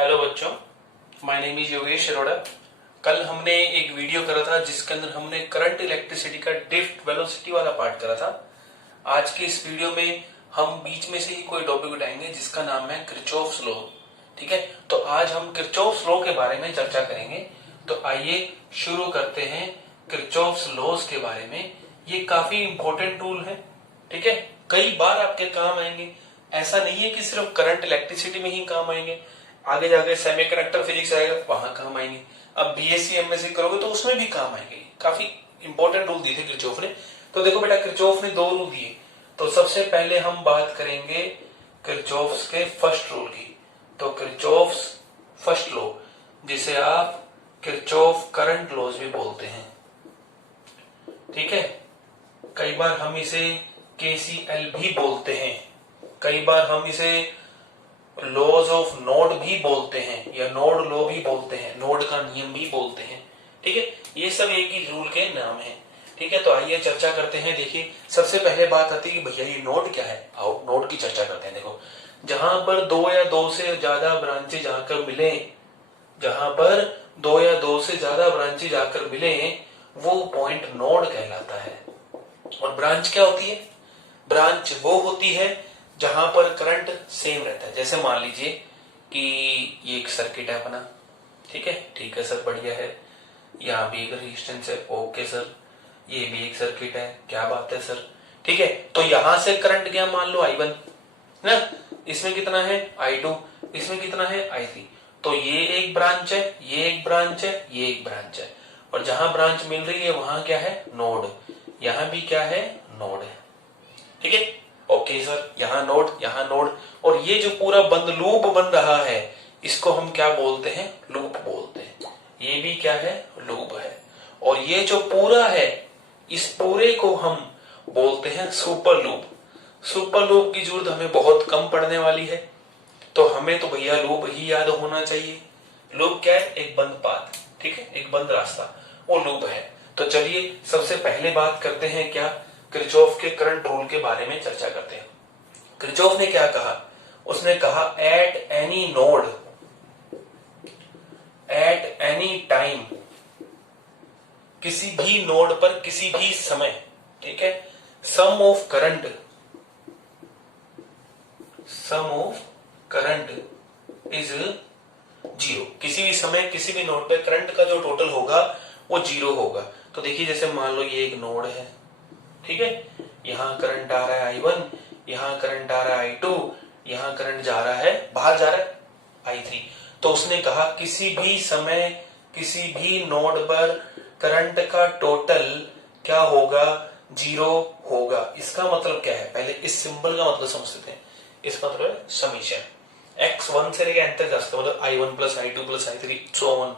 Hello बच्चों, my name is Yogesh Arora. कल हमने एक वीडियो करा था जिसके अंदर हमने करंट इलेक्ट्रिसिटी का ड्रिफ्ट वेलोसिटी वाला पार्ट करा था। आज के इस वीडियो में हम बीच में से ही कोई टॉपिक उठाएंगे जिसका नाम है किरचॉफ्स लॉ। ठीक है, तो आज हम किरचॉफ्स लॉ के बारे में चर्चा करेंगे। तो आइए शुरू करते हैं किरचॉफ्स लॉज के बारे में। ये काफी इंपॉर्टेंट टूल है। ठीक है, कई बार आपके काम आएंगे। ऐसा नहीं है कि सिर्फ करंट इलेक्ट्रिसिटी में ही काम आएंगे, आगे जाके सेमीकंडक्टर फिजिक्स आएगा वहां काम आएंगे। अब बीएससी एमएससी करोगे तो उसमें भी काम आएंगे। काफी इंपॉर्टेंट रूल दिए थे किरचॉफ ने। तो देखो बेटा, किरचॉफ ने दो रूल दिए। तो सबसे पहले हम बात करेंगे किरचॉफ्स के फर्स्ट रूल की। तो किरचॉफ्स फर्स्ट लॉ, जिसे आप किरचॉफ करंट लॉज भी बोलते हैं। ठीक है, कई बार हम इसे केसीएल भी बोलते हैं, कई बार हम इसे लॉज ऑफ नोड भी बोलते हैं या नोड लॉ भी बोलते हैं, नोड का नियम भी बोलते हैं। ठीक है, ये सब एक ही रूल के नाम है। ठीक है, तो आइए चर्चा करते हैं। देखिए, सबसे पहले बात आती है कि भैया ये नोड क्या है। आओ नोड की चर्चा करते हैं। देखो, जहां पर दो या दो से ज्यादा ब्रांचेज आकर मिले, जहां पर दो या दो से ज्यादा ब्रांचेज आकर मिले, वो पॉइंट नोड कहलाता है। और ब्रांच क्या होती है? ब्रांच वो होती है जहां पर करंट सेम रहता है। जैसे मान लीजिए कि ये एक सर्किट है अपना। ठीक है सर, बढ़िया है। यहाँ भी एक रेजिस्टेंस है। ओके सर, ये भी एक सर्किट है। क्या बात है सर। ठीक है, तो यहां से करंट गया मान लो I1 ना, इसमें कितना है I2, इसमें कितना है I3। तो ये एक ब्रांच है, ये एक ब्रांच है, ये एक ब्रांच है। और जहां ब्रांच मिल रही है वहां क्या है? नोड। यहां भी क्या है? नोड है। ठीक है, ओके सर, यहाँ नोड। और ये जो पूरा बंद लूप बन रहा है, इसको हम क्या बोलते हैं? लूप बोलते हैं। ये भी क्या है? लूप है। और ये जो पूरा है, इस पूरे को हम बोलते हैं सुपर लूप। सुपर लूप की जरूरत हमें बहुत कम पड़ने वाली है, तो हमें तो भैया लूप ही याद होना चाहिए। लूप क्या है? एक बंद पाथ। ठीक है, एक बंद रास्ता, वो लूप है। तो चलिए सबसे पहले बात करते हैं क्या? किरचॉफ के करंट रूल के बारे में चर्चा करते हैं। किरचॉफ ने क्या कहा? उसने कहा at any node, at any time, किसी भी नोड पर किसी भी समय, ठीक है, सम ऑफ करंट इज जीरो। किसी भी समय किसी भी नोड पे करंट का जो टोटल होगा वो जीरो होगा। तो देखिए, जैसे मान लो ये एक नोड है। ठीक है, यहां करंट आ रहा है I1, यहां करंट आ रहा है I2, यहां करंट जा रहा है, बाहर जा रहा है I3। तो उसने कहा किसी भी समय किसी भी नोड पर करंट का टोटल क्या होगा? जीरो होगा। इसका मतलब क्या है? पहले इस सिंबल का मतलब समझते हैं। इसका मतलब है समीशन। x1 से लेकर n तक जा सकते, मतलब I1 plus I2 plus I3 so on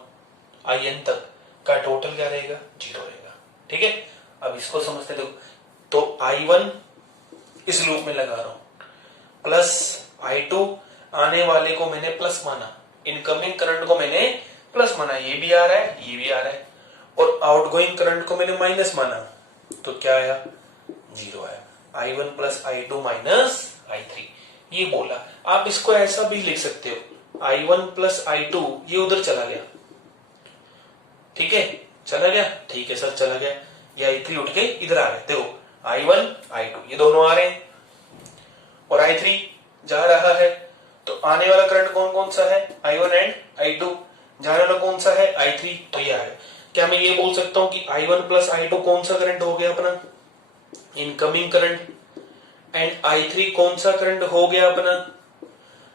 IN तक का टोटल क्या रहेगा? जीरो रहेगा। ठीक है, अब इसको समझते देखो। तो I1 इस लूप में लगा रहा हूं, प्लस I2 आने वाले को मैंने प्लस माना, इनकमिंग करंट को मैंने प्लस माना, ये भी आ रहा है, ये भी आ रहा है। और आउटगोइंग करंट को मैंने माइनस माना, तो क्या आया? जीरो आया। I1 plus I2 minus I3, ये बोला। आप इसको ऐसा भी लिख सकते हो, I1 प्लस I2 ये उधर चला गया। ठीक है, चला गया। ठीक है सर, चला गया। ये I3 उठ के इधर आ गए। देखो, I1 I2 ये दोनों आ रहे हैं और I3 जा रहा है। तो आने वाला करंट कौन कौन सा है? I1 and I2। जाने वाला कौन सा है? I3। तो ये आ गया। क्या मैं ये बोल सकता हूं कि I1 प्लस I2 कौन सा करंट हो गया अपना? Incoming current. एंड I3 कौन सा करंट हो गया अपना?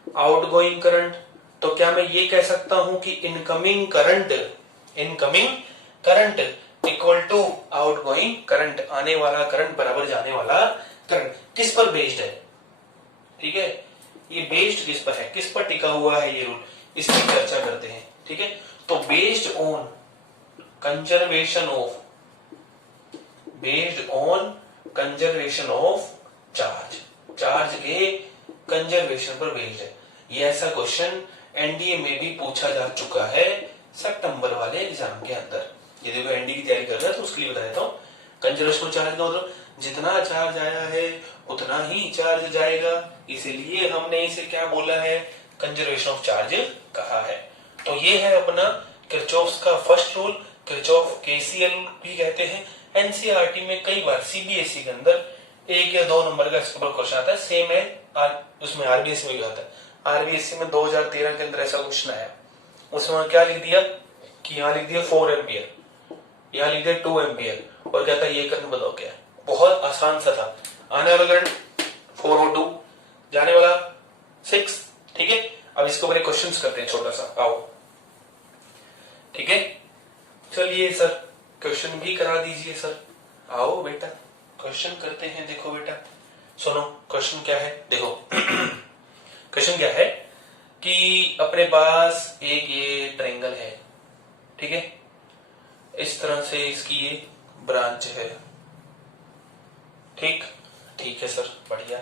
Outgoing current. तो क्या मैं ये कह सकता हूं कि incoming current equal to outgoing current, आने वाला करंट बराबर जाने वाला करंट। किस पर बेस्ड है? ठीक है, ये बेस्ड किस पर है? किस पर टिका हुआ है ये रूल? इसकी चर्चा करते हैं। ठीक है, तो based on conservation of charge के कंजर्वेशन पर बेस्ड है। ये ऐसा क्वेश्चन एनडीए में भी पूछा जा चुका है सितंबर वाले एग्जाम के अंदर। यदि कोई एनडीए की तैयारी कर रहा है तो उसके लिए बता देता हूँ। कंजर्वेशन ऑफ चार्ज का मतलब जितना चार्ज आया है उतना ही चार्ज जाएगा, इसलिए हमने इसे क्या बोला है? कंजर्वेशन ऑफ चार्ज कहा है। तो ये है अपना किरचॉफ का फर्स्ट रूल, किरचॉफ केसीएल भी कहते हैं। एनसीईआरटी में कई बार सीबीएसई के अंदर 1 या 2 नंबर का इसके ऊपर क्वेश्चन आता है, सेम है उसमें आरबीएसई में भी आता है। आरबीएसई में 2013 के अंदर ऐसा क्वेश्चन आया, उसमें क्या लिख दिया कि यहाँ लिख दिया 4 एम्पियर, यहाँ लिख दिया 2 एम्पियर और कहता है ये करंट बताओ क्या है। बहुत आसान सा था। आने वाला करंट 4 और 2, जाने वाला 6। ठीक है, अब इसके ऊपर क्वेश्चन करते हैं छोटा सा, आओ। ठीक है, चलिए सर क्वेश्चन भी करा दीजिए सर। आओ बेटा क्वेश्चन करते हैं। देखो बेटा सुनो, क्वेश्चन क्या है देखो। क्वेश्चन क्या है कि अपने पास एक ये ट्रायंगल है, ठीक है, इस तरह से इसकी ये ब्रांच है। ठीक ठीक है सर, बढ़िया।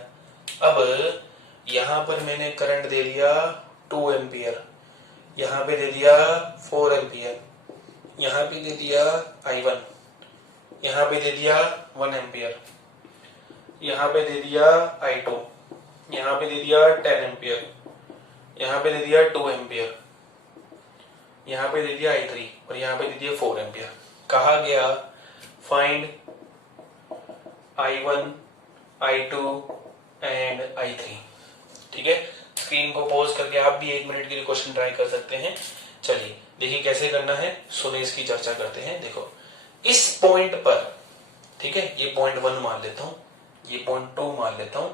अब यहां पर मैंने करंट दे दिया 2 एम्पियर, यहां पे दे दिया 4 एम्पियर, यहां पे दे दिया I1, यहां पे दे दिया 1 एम्पियर, यहां पे दे दिया I2, यहां पे दे दिया 10 एम्पियर, यहां पे दे दिया 2 एम्पियर, यहां पे दे दिया I3 और यहां पे दे दिया 4 एम्पियर। कहा गया find I1, I2 and I3। ठीक है, स्क्रीन को पॉज करके आप भी 1 मिनट के लिए क्वेश्चन ट्राई कर सकते हैं। चलिए देखिए कैसे करना है, सुने इसकी चर्चा करते हैं। देखो इस पॉइंट पर, ठीक है, ये पॉइंट 1 मान लेता हूं, ये पॉइंट 2 मान लेता हूं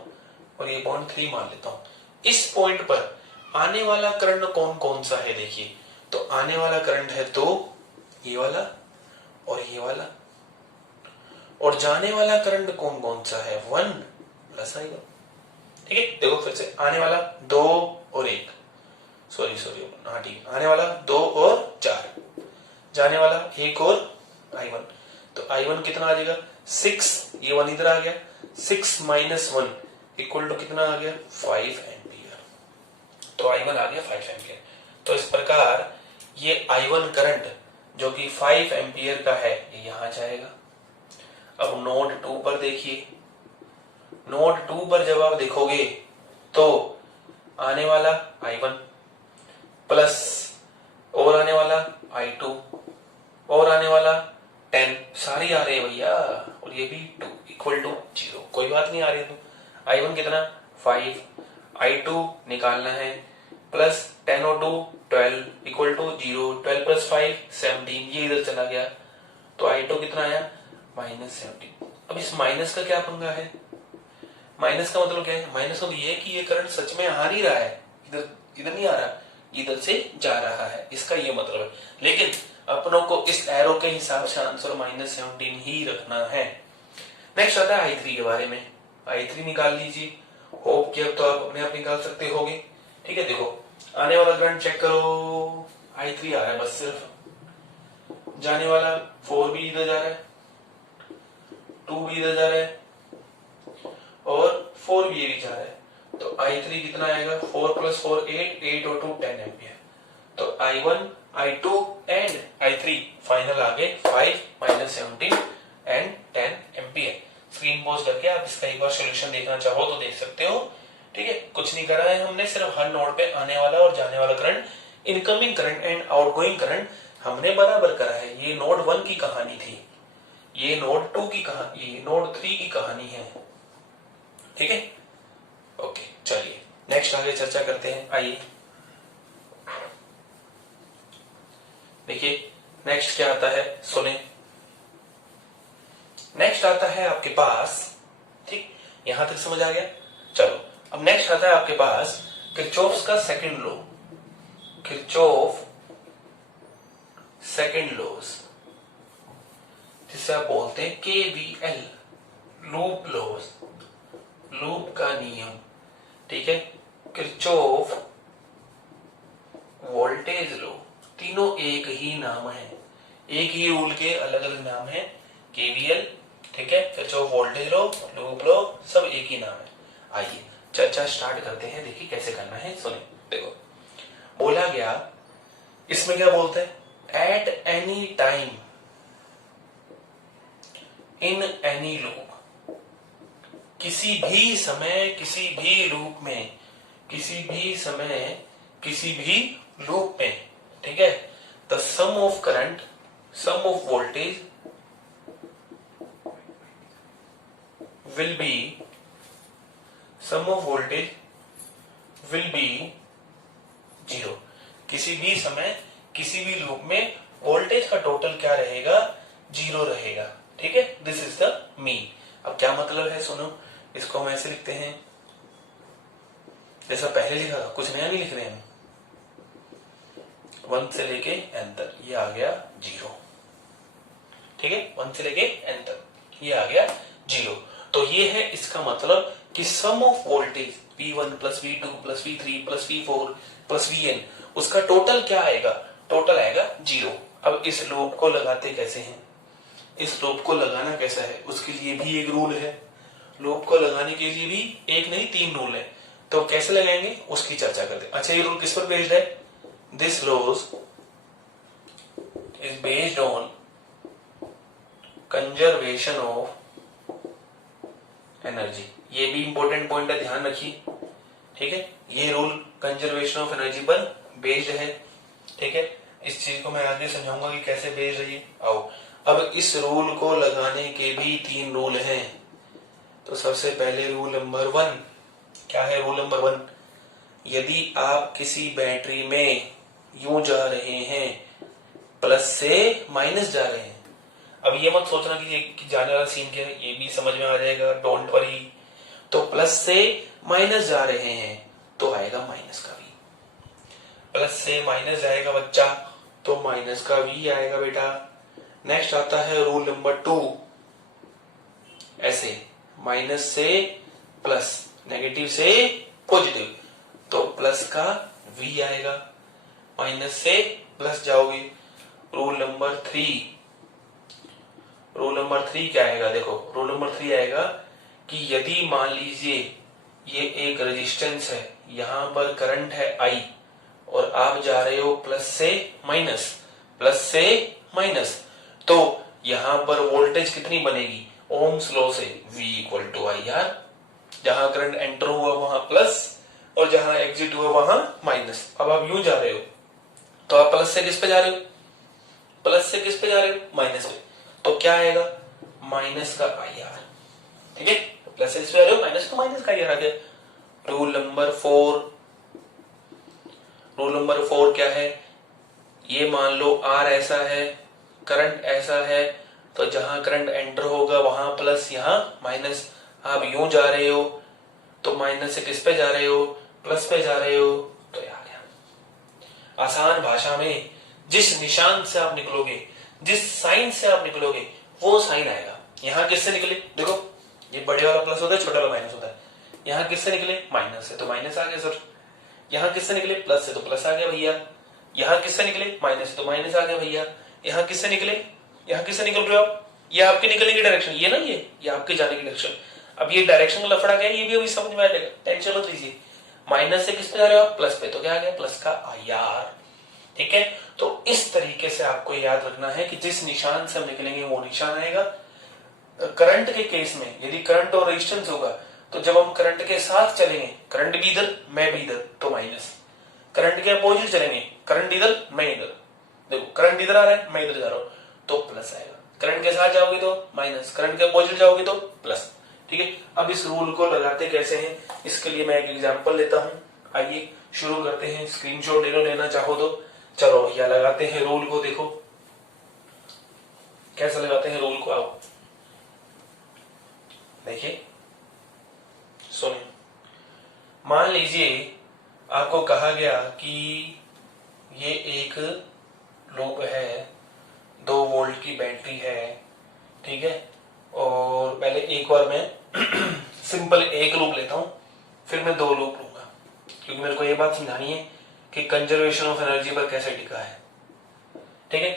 और ये पॉइंट 3 मान लेता हूं। इस पॉइंट पर आने वाला करंट कौन कौन सा है देखिए, तो आने वाला करंट है 2, ये वाला और ये वाला, और जाने वाला करंट कौन कौन सा है 1 प्लस I1। ठीक है, देखो फिर से आने वाला 2 और 1, सॉरी हाँ ठीक, आने वाला 2 और 4, जाने वाला 1 और I1। तो I1 कितना आ जाएगा 6, ये 1 इधर आ गया, 6 माइनस 1 इक्वल टू कितना आ गया 5 एम्पियर। तो I1 आ गया 5 एम्पियर। तो इस प्रकार ये I1 करंट जो कि 5 एम्पियर का है ये यहां जाएगा। अब नोड 2 पर देखिए, नोड 2 पर जब आप देखोगे तो आने वाला I1 प्लस और आने वाला I2 और आने वाला 10, सारी आ रही है भैया, और ये भी 2 इक्वल टू 0, कोई बात नहीं आ रही है। तो I1 कितना 5, I2 निकालना है, प्लस 10 और 2 12 इक्वल टू 0, 12 प्लस 5 17, ये इधर चला गया। तो I2 कितना आया -17। अब इस माइनस का क्या पंगा है, माइनस का मतलब क्या है, माइनस का मतलब ये कि ये करंट सच में आ नहीं रहा है, इधर नहीं आ रहा, इधर से जा रहा है, इसका ये मतलब है। लेकिन अपनों को इस एरो के हिसाब से आंसर -17 ही रखना है। नेक्स्ट आता है I3 के बारे में। I3 निकाल लीजिए, होप कि अब तो आप अपने आप निकाल सकते होगे। ठीक है, देखो आने वाला करंट चेक करो, I3 आ रहा है बस सिर्फ, जाने वाला 4 भी इधर जा रहा है, 2 भी इधर जा रहा है और 4 भी ये जा रहा है। तो I3 कितना आएगा 4 प्लस 4 8 और 2 10 एम्पियर। तो I1, I2 and I3 final आ गए 5 -17 एंड 10 एम्पियर। स्क्रीन पॉज करके आप इसका एक बार सॉल्यूशन देखना चाहो तो देख सकते हो। ठीक है, कुछ नहीं करा है हमने, सिर्फ हर नोड पे आने वाला और जाने वाला current, incoming current and outgoing current हमने बराबर करा है। ये नोड 1 की कहानी थी, ये नोड 2 की कहानी, ये नोड 3 की कहानी है। ठीक है, ओके चलिए नेक्स्ट आगे चर्चा करते हैं। आइए देखिए नेक्स्ट क्या आता है, सुने। नेक्स्ट आता है आपके पास, ठीक यहां तक समझ आ गया। चलो अब नेक्स्ट आता है आपके पास किरचॉफ का second law, Kirchhoff second laws, जिसे आप बोलते हैं KVL, लूप लॉज, लूप का नियम। ठीक है, किरचॉफ वोल्टेज लॉ, तीनों एक ही नाम है, एक ही रूल के अलग अलग नाम है। KVL, ठीक है, Kirchhoff voltage law, loop law, सब एक ही नाम है। आइए चर्चा स्टार्ट करते हैं, देखिए कैसे करना है, सुने। देखो बोला गया, इसमें क्या बोलते हैं, at any time in any loop, किसी भी समय किसी भी लूप में किसी भी समय किसी भी लूप में, ठीक है, the sum of current, sum of voltage will be, sum of voltage will be 0। किसी भी समय किसी भी लूप में वोल्टेज का टोटल क्या रहेगा, 0 रहेगा, ठीक है। This is the mean. अब क्या मतलब है सुनो, इसको हम ऐसे लिखते हैं जैसा पहले लिखा था, कुछ नया नहीं लिख रहे हैं। 1 से लेके n तक ये आ गया 0, ठीक है। 1 से लेके n तक ये आ गया 0। तो ये है इसका मतलब कि sum of voltage V1 plus V2 plus V3 plus V4 plus Vn, उसका टोटल क्या आएगा, टोटल आएगा 0। अब इस लूप को लगाते कैसे हैं, इस लूप को लगाना कैसा है, उसके लिए भी एक रूल है। लूप को लगाने के लिए भी एक नहीं 3 रूल है। तो कैसे लगाएंगे उसकी चर्चा करते हैं। अच्छा, ये रूल किस पर बेस्ड है, this laws is based on conservation of energy. ये भी इंपॉर्टेंट पॉइंट है, ध्यान रखिए, ठीक है। ये रूल कंजर्वेशन ऑफ एनर्जी पर बेस्ड है, ठीक है। इस चीज को मैं आगे समझाऊंगा कि कैसे बेस्ड है ये। आओ, अब इस रूल को लगाने के भी 3 रूल हैं। तो सबसे पहले रूल नंबर 1 क्या है, रूल नंबर 1, यदि आप किसी बैटरी में यूं जा रहे हैं, प्लस से माइनस जा रहे हैं। अब ये मत सोचना कि जाने वाला सीन क्या है, ये भी समझ में आ जाएगा, डोंट वरी। तो प्लस से माइनस जा रहे हैं तो आएगा माइनस का भी, प्लस से माइनस जाएगा बच्चा तो माइनस का भी आएगा बेटा। नेक्स्ट आता है रूल नंबर 2, ऐसे माइनस से प्लस, नेगेटिव से पॉजिटिव, तो प्लस का v आएगा, माइनस से प्लस जाओगे। रूल नंबर 3, रूल नंबर 3 क्या आएगा, देखो रूल नंबर 3 आएगा कि यदि मान लीजिए ये एक रेजिस्टेंस है, यहां पर करंट है I और आप जा रहे हो प्लस से माइनस, प्लस से माइनस, तो यहां पर वोल्टेज कितनी बनेगी, ओम्स लॉ से V इक्वल टू I यार। जहां करंट एंटर हुआ वहां प्लस और जहां एग्जिट हुआ वहां माइनस। अब आप यूं जा रहे हो तो आप प्लस से किस पे जा रहे हो, प्लस से किस पे जा रहे हो, माइनस पे, तो क्या आएगा, माइनस का IR, ठीक है। प्लस से किस पे जा रहे हो, माइनस, तो माइनस का IR आ गया। रूल नंबर 4, रूल नंबर 4 क्या है, ये मान लो R ऐसा है, करंट ऐसा है, तो जहां करंट एंटर होगा वहां प्लस, यहां माइनस। आप यूं जा रहे हो तो माइनस से किस पे जा रहे हो, प्लस पे जा रहे हो, तो ये आ गया। आसान भाषा में जिस निशान से आप निकलोगे, जिस साइन से आप निकलोगे वो साइन आएगा। यहां किससे निकले, देखो ये बड़े वाला प्लस होता है, छोटा वाला माइनस होता है। यहां किससे निकले, माइनस से, तो माइनस आ गया सर। यहां किससे निकले, प्लस से, तो प्लस आ गया भैया। यहां किससे निकले, माइनस से, तो माइनस आ गया भैया। यहां किससे निकले, यहां किससे निकल रहे हो आप, ये आपके निकलने की डायरेक्शन, ये ना ये आपके जाने की डायरेक्शन। अब ये डायरेक्शन का लफड़ा क्या है, ये भी अभी समझ में आ जाएगा, टेंशन मत लीजिए। माइनस से किस पे जा रहे हो आप, प्लस पे, तो क्या आ गया, प्लस का IR, ठीक है। तो इस तरीके से आपको याद रखना है कि जिस निशान से हम निकलेंगे वो निशान आएगा। करंट के केस में यदि करंट और रेजिस्टेंस होगा तो जब हम करंट के साथ चलेंगे, करंट भी इधर मैं भी इधर, तो माइनस। करंट के अपोजिट चलेंगे, करंट इधर मैं इधर, देखो करंट इधर आ रहा है मैं इधर जा रहा हूं, तो प्लस आएगा। करंट के साथ जाओगे तो माइनस, करंट के अपोजिट जाओगे तो प्लस, ठीक है। अब इस रूल को लगाते कैसे हैं, इसके लिए मैं एक एग्जांपल लेता हूं। आइए शुरू करते हैं, स्क्रीनशॉट लेना चाहो तो। चलो भैया लगाते हैं रूल को, देखो कैसे लगाते हैं रूल को। आओ देखिए, सुनिए, मान लीजिए आपको कहा गया कि ये एक लूप है, 2 वोल्ट की बैटरी है, ठीक है। और पहले एक बार मैं सिंपल एक लूप लेता हूं, फिर मैं 2 लूप लूंगा, क्योंकि मेरे को ये बात समझानी है कि कंजर्वेशन ऑफ एनर्जी पर कैसे टिका है, ठीक है।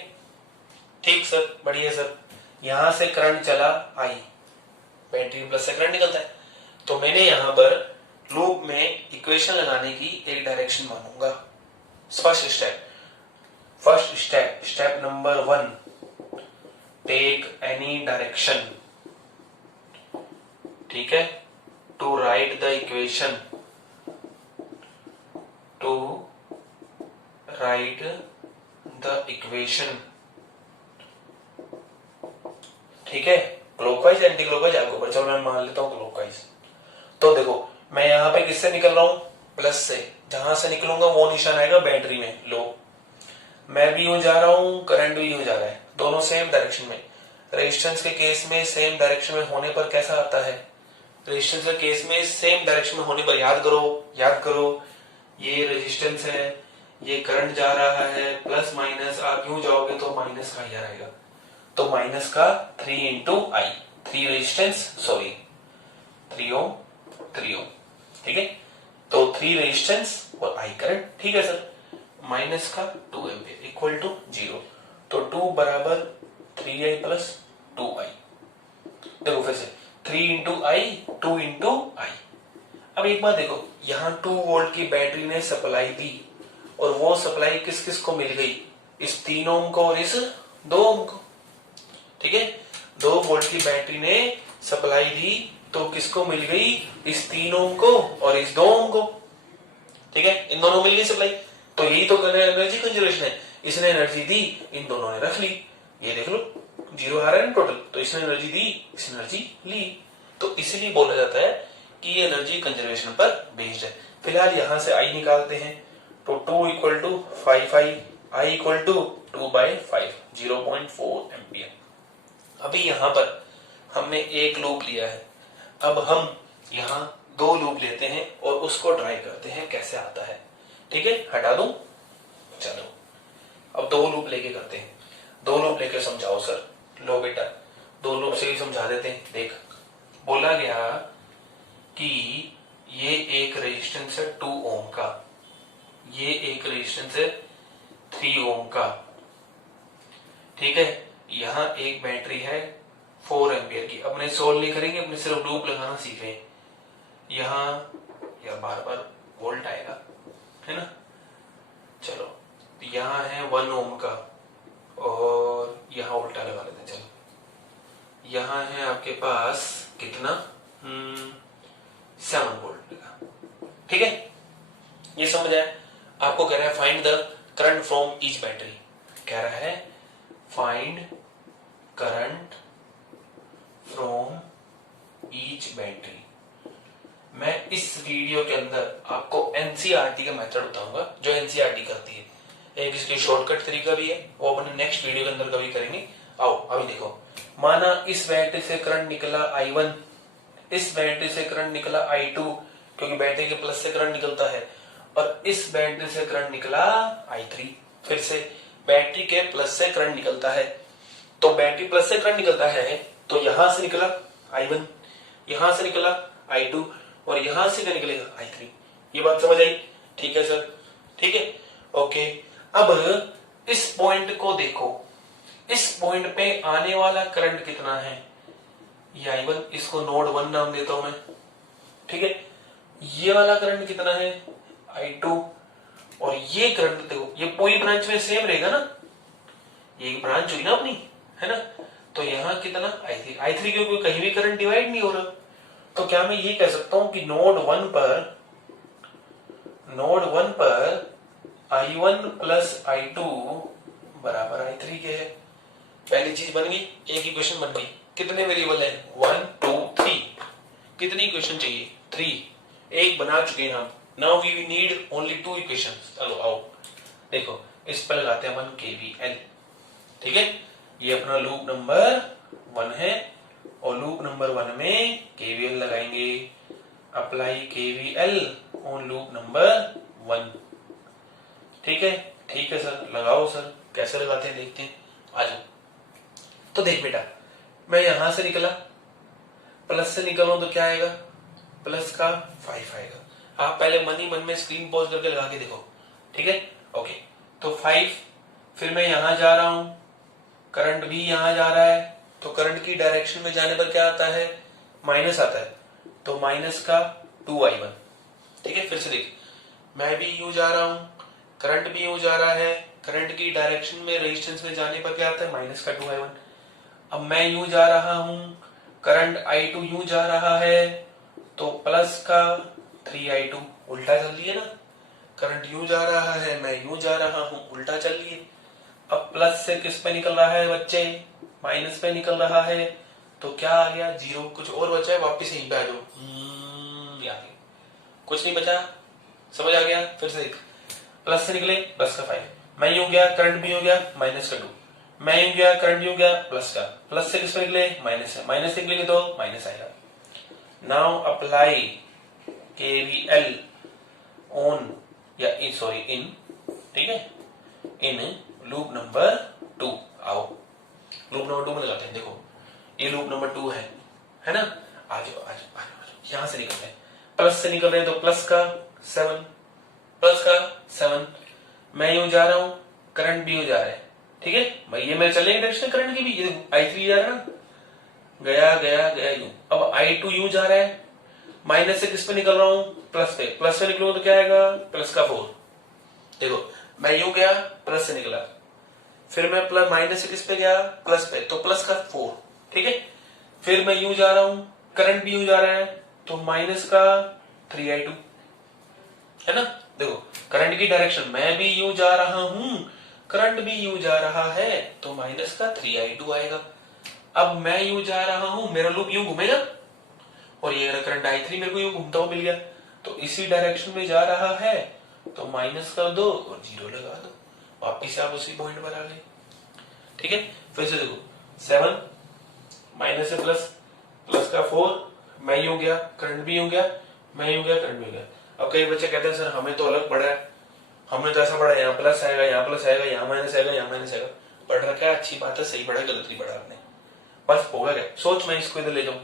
ठीक सर, बढ़िया सर। यहां से करंट चला I, बैटरी प्लस से करंट निकलता है, तो मैंने यहां पर लूप में इक्वेशन लगाने की एक डायरेक्शन मानूंगा। First step, step number 1, take any direction, ठीक है, to write the equation, to write the equation, ठीक है, क्लॉकवाइज एंटी क्लॉकवाइज आपको ऊपर, चलो मैं मान लेता हूं क्लॉकवाइज। तो देखो मैं यहां पे किससे निकल रहा हूं, प्लस से, जहां से निकलूंगा वो निशान आएगा बैटरी में लो, मैं भी यूं जा रहा हूं, करंट भी यूं जा रहा है, दोनों सेम डायरेक्शन में। रेजिस्टेंस के केस में सेम डायरेक्शन में होने पर कैसा आता है, रेजिस्टेंस के केस में सेम डायरेक्शन में होने पर याद करो ये रेजिस्टेंस है, ये करंट जा रहा है, प्लस माइनस आप यूं जाओगे तो माइनस का ही आएगा, तो माइनस का 3 इंटू आई, 3 रेजिस्टेंस, सॉरी 3 ओम, ठीक है, तो 3 रेजिस्टेंस और आई करंट, ठीक है सर, माइनस का 2 एम्पियर इक्वल टू 0, तो 2 बराबर 3i प्लस 2i। देखो फिर से 3 इंटू आई, 2 इंटू आई। अब एक बात देखो, यहां 2 वोल्ट की बैटरी ने सप्लाई दी और वो सप्लाई किस किस को मिल गई, इस 3 ओम को और इस 2 ओम को, ठीक है, 2 वोल्ट की बैटरी ने सप्लाई दी तो किसको मिल गई, इस 3 ओम को और इस 2 ओम को, ठीक है, इन दोनों मिल गई सप्लाई, तो यही तो एनर्जी कंजर्वेशन है, इसने एनर्जी दी, इन दोनों ने रख ली, ये देख लो 0 आ रहा है टोटल, तो इसने एनर्जी दी, इसने एनर्जी ली, तो इसलिए बोला जाता है कि ये एनर्जी कंजर्वेशन पर बेस्ड है। फिलहाल यहां से आई निकालते हैं, तो 2 equal to 5i, I equal to 2/5, 0.4 ampere. अभी यहां पर हमने एक लूप लिया है, अब हम यहां 2 लूप लेते हैं और उसको ट्राई करते हैं कैसे आता है, ठीक है, हटा दूं, चलो अब 2 लूप लेके करते हैं, 2 लूप लेके समझाओ सर, लो बेटा 2 लूप से ही समझा देते हैं। देख बोला गया कि ये एक रेजिस्टेंस है 2 ओम का, ये एक रेजिस्टेंस है 3 ओम का, ठीक है, यहां एक बैटरी है 4 एम्पियर की। अपने सोल्व नहीं करेंगे, अपने सिर्फ लूप लगाना सीखें। यहां या बार बार वोल्ट आएगा, है ना, चलो यहां है 1 ओम का और यहां उल्टा लगा लेते हैं, चलो यहां है आपके पास कितना 7 वोल्ट का, ठीक है, ये समझ आया। आपको कह रहा है find the current from each battery, कह रहा है find current from each battery. मैं इस वीडियो के अंदर आपको एनसीईआरटी का मेथड बताऊंगा जो एनसीईआरटी करती है, एक इसलिए शॉर्टकट तरीका भी है, वो अपने नेक्स्ट वीडियो के अंदर कभी करेंगे। आओ अभी देखो, माना इस बैटरी से करंट निकला I1, इस बैटरी से करंट निकला I2, क्योंकि बैटरी के प्लस से करंट निकलता है, और इस बैटरी से करंट निकला I3, फिर से बैटरी के प्लस से करंट निकलता है, तो बैटरी प्लस से करंट निकलता है, तो यहां से निकला I1, यहां से निकला I2 और यहां से निकलेगा I3। ये बात समझ आई, ठीक है सर, ठीक है, ओके। अब इस पॉइंट को देखो, इस पॉइंट पे आने वाला करंट कितना है, ये I1, इसको नोड 1 नाम देता हूं मैं, ठीक है, ये वाला करंट कितना है I2, और ये करंट देखो, ये पूरी ब्रांच में सेम रहेगा ना, ये एक ब्रांच हुई ना अपनी, है ना, तो यहां कितना I3 क्योंकि कहीं भी करंट डिवाइड नहीं हो रहा, तो क्या मैं ये कह सकता हूं कि नोड 1 पर I1 प्लस I2 बराबर I3 के है। पहली चीज बन गई, एक इक्वेशन बन गई, कितने वेरिएबल है 1 2 3, कितनी इक्वेशन चाहिए 3, एक बना चुके हैं हम, now we need only 2 equations. चलो आओ देखो, इस पर लगाते हैं 1 KVL, ठीक है, ये अपना लूप नंबर 1 है और लूप नंबर 1 में KVL लगाएंगे, apply KVL on loop number 1, ठीक है सर, लगाओ सर, कैसे लगाते हैं देखते हैं, आ जाओ। तो देख बेटा, मैं यहां से निकला, प्लस से निकलूं तो क्या आएगा, प्लस का 5 आएगा। आप पहले मन ही मन में स्क्रीन पॉज करके लगा के देखो, ठीक है, ओके, तो 5, फिर मैं यहां जा रहा हूं, करंट भी यहां जा रहा है, तो करंट की डायरेक्शन में जाने पर क्या आता है, माइनस आता है, तो माइनस का 2I1, ठीक है, फिर से देख, मैं भी यूं जा रहा हूं, करंट भी यूं जा रहा है, करंट की डायरेक्शन में रेजिस्टेंस में जाने पर क्या आता है, माइनस का 2I1। अब मैं यूं जा रहा हूं, करंट I2 यूं जा रहा है, तो प्लस का 3I2, उल्टा चल रही है ना, करंट यूं जा रहा है, मैं यूं जा रहा हूं, उल्टा चल लिए। अब प्लस से किस पे निकल रहा है बच्चे, माइनस पे निकल रहा है, तो क्या आ गया, 0। कुछ और बचा है, वापिस यहीं पे आ जाओ। कुछ नहीं बचा, समझ आ गया। फिर से देख, प्लस से निकले प्लस का 5, मैं यूं गया करंट भी हो गया माइनस का 2, मैं यूं गया करंट भी हो गया प्लस का, प्लस से किस पे निकले माइनस से, माइनस से निकलेंगे तो माइनस आएगा। नाउ अप्लाई KVL ऑन या सॉरी इन, ठीक है, इन लूप नंबर 2। आओ लूप नंबर 2 में लगाते हैं। देखो ये लूप नंबर 2 है ना। आ जाओ आ जाओ आ जाओ, यहां से निकल रहे हैं, प्लस से निकल रहे हैं तो प्लस का 7, प्लस का 7, मैं यूं जा रहा हूं, करंट भी यूं जा रहा है, ठीक है भाई, ये मेरे चलने की डायरेक्शन करंट की भी, ये I3 जा रहा है ना, गया गया गया यूं। अब I2 यूं जा रहा है, माइनस से किस पे निकल रहा हूं, प्लस पे, प्लस से निकलूंगा तो क्या आएगा, प्लस का 4। देखो मैं यूं गया प्लस से निकला, फिर मैं प्लस माइनस से किस पे गया, प्लस पे, तो प्लस का 4, ठीक है। फिर मैं यूं जा रहा हूं, करंट भी यूं जा रहा है, तो माइनस का 3I2, है ना। देखो करंट की डायरेक्शन, मैं भी यूं जा रहा हूं, करंट भी यूं जा रहा है, तो माइनस का 3I2 आएगा। अब मैं यूं जा रहा हूं, मेरा लूप यूं घूमेगा, और ये करंट I3 मेरे को यूं घूमता हुआ मिल गया, तो इसी डायरेक्शन में जा रहा है, तो माइनस कर दो और 0 लगा दो, वापिस आप उसी पॉइंट पर आ गए, ठीक है। फिर से देखो 7 माइनस से प्लस, प्लस का 4, मैं यूं गया करंट भी यूं गया, मैं यूं गया करंट भी गया। अब कई बच्चे कहते हैं सर हमें तो अलग पड़ा है, हमने तो ऐसा पढ़ा, यहाँ प्लस आएगा, यहाँ प्लस आएगा, यहाँ माइनस आएगा, यहाँ माइनस आएगा। पढ़ रखा है, अच्छी बात है, सही पढ़ा है, गलत नहीं पढ़ा आपने, बस होगा क्या, सोच मैं इसको इधर ले जाऊं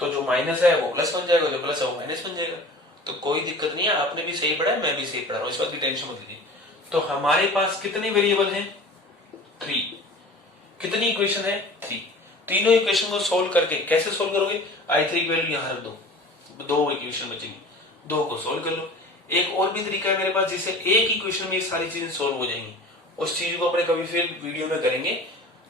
तो जो माइनस है वो प्लस बन जाएगा, जो प्लस है वो माइनस बन जाएगा, तो कोई दिक्कत नहीं है, आपने भी सही पढ़ा है, मैं भी सही पढ़ा रहा हूं, इस बात की टेंशन मत लीजिए। तो हमारे पास कितने वेरिएबल हैं, 3। कितनी इक्वेशन है, 3। तीनों इक्वेशन को सोल्व करके, कैसे सोल्व करोगे, I3 की वैल्यू यहां रख दो, 2 इक्वेशन बचेंगी, 2 को सोल्व कर लो। एक और भी तरीका है मेरे पास, जिससे एक इक्वेशन में ये सारी चीजें सोल्व हो जाएंगी, उस चीज को अपने कभी फिर वीडियो में करेंगे।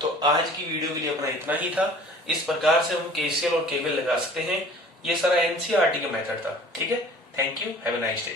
तो आज की वीडियो के लिए अपना इतना ही था। इस प्रकार से हम KCL और KVL लगा सकते हैं, ये सारा NCERT का मेथड था, ठीक है। Thank you, have a nice day.